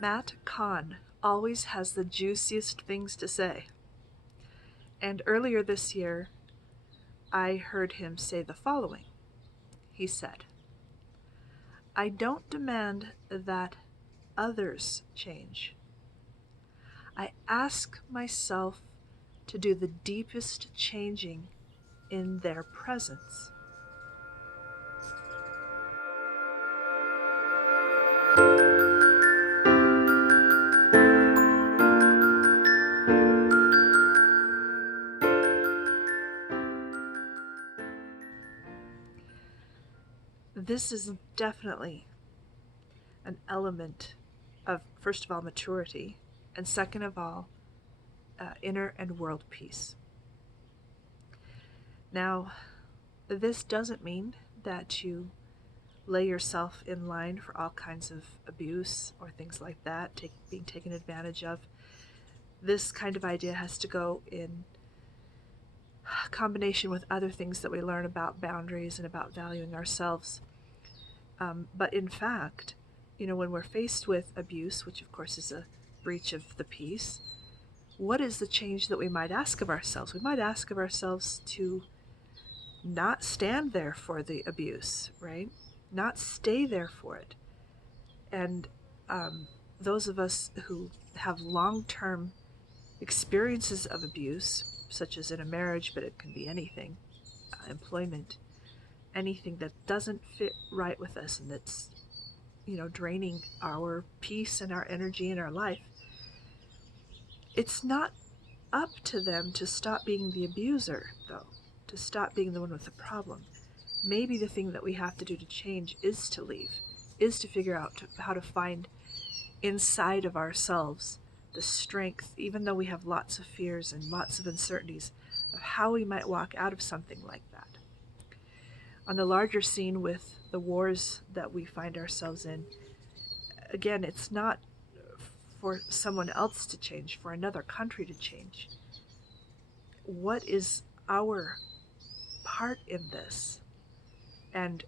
Matt Kahn always has the juiciest things to say. And earlier this year, I heard him say the following. He said, "I don't demand that others change. I ask myself to do the deepest changing in their presence." This is definitely an element of, first of all, maturity, and second of all, inner and world peace. Now, this doesn't mean that you lay yourself in line for all kinds of abuse or things like that, being taken advantage of. This kind of idea has to go in combination with other things that we learn about boundaries and about valuing ourselves. But in fact, when we're faced with abuse, which of course is a breach of the peace, what is the change that we might ask of ourselves? We might ask of ourselves to not stand there for the abuse, right? Not stay there for it. And those of us who have long-term experiences of abuse, such as in a marriage, but it can be anything, employment, anything that doesn't fit right with us and that's, draining our peace and our energy in our life, it's not up to them to stop being the abuser, though, to stop being the one with the problem. Maybe the thing that we have to do to change is to leave, is to figure out how to find inside of ourselves the strength, even though we have lots of fears and lots of uncertainties, of how we might walk out of something like that. On the larger scene with the wars that we find ourselves in, again, it's not for someone else to change, for another country to change. What is our part in this? And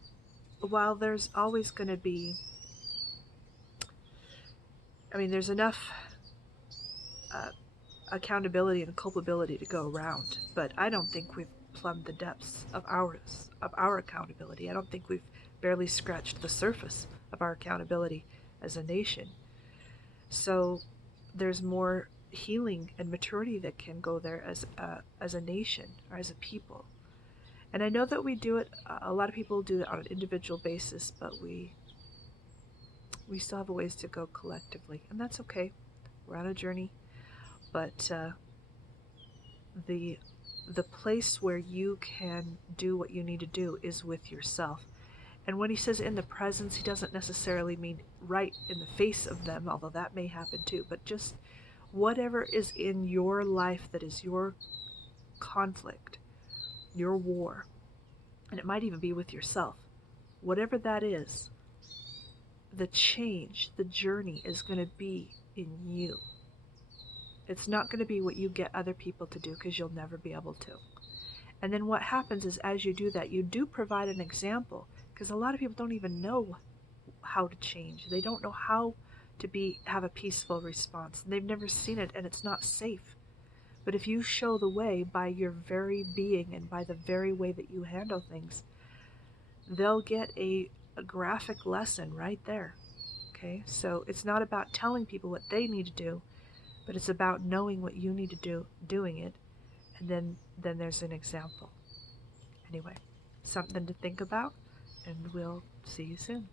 while there's always going to be, there's enough accountability and culpability to go around, but I don't think we've plumbed the depths of our accountability. I don't think we've barely scratched the surface of our accountability as a nation. So there's more healing and maturity that can go there as a nation or as a people. And I know that we do it, a lot of people do it on an individual basis, but we still have a ways to go collectively, and that's okay. We're on a journey, but the place where you can do what you need to do is with yourself. And when he says in the presence, he doesn't necessarily mean right in the face of them, although that may happen too, but just whatever is in your life that is your conflict, your war, and it might even be with yourself. Whatever that is, the change, the journey is going to be in you. It's not going to be what you get other people to do, because you'll never be able to. And then what happens is, as you do that, you do provide an example, because a lot of people don't even know how to change. They don't know how to have a peaceful response. They've never seen it, and it's not safe. But if you show the way by your very being and by the very way that you handle things, they'll get a graphic lesson right there. Okay? So it's not about telling people what they need to do, but it's about knowing what you need to do, doing it, and then there's an example. Anyway, something to think about, and we'll see you soon.